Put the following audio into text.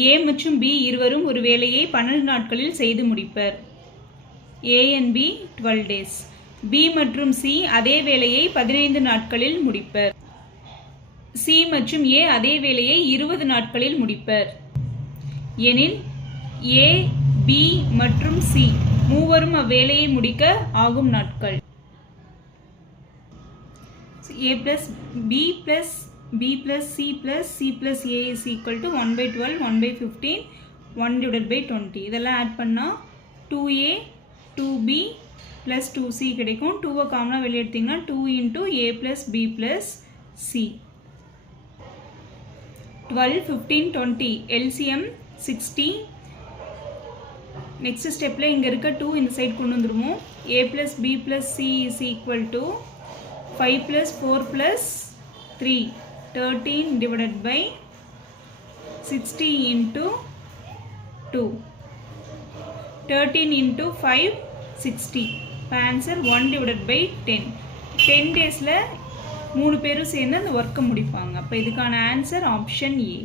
A மற்றும் B இருவரும் ஒரு வேலையை 12 நாட்களில் செய்து முடிப்பர். A and B 12 days. B மற்றும் C அதே வேலையை 15 நாட்களில் முடிப்பர். C மற்றும் A அதே வேலையை 20 நாட்களில் முடிப்பர். எனில் A, B மற்றும் C மூவரும் அவ்வேலையை முடிக்க ஆகும் நாட்கள். A plus B plus B plus C plus C plus A is equal to 1/12, 1/15, 1/20. இதெல்லாம் ஆட் பண்ணால் 2A, 2B plus 2C கிடைக்கும். 2 காமனாக வெளியே எடுத்தீங்கன்னா 2 into A plus B plus C. 12, 15, 20 LCM 60. Next ஸ்டெப்பில் இங்கே இருக்க 2 இந்த சைட் கொண்டு வந்துடுவோம். A plus B plus C is equal to 5 plus 4 plus 3, 13 divided by 60 into 2. 13 into 5, 60. இப்போ ஆன்சர் 1 divided by 10. 10 டேஸில் 3 பேரும் சேர்ந்து அந்த ஒர்க்கை முடிப்பாங்க. அப்போ இதுக்கான ஆன்சர் ஆப்ஷன் A.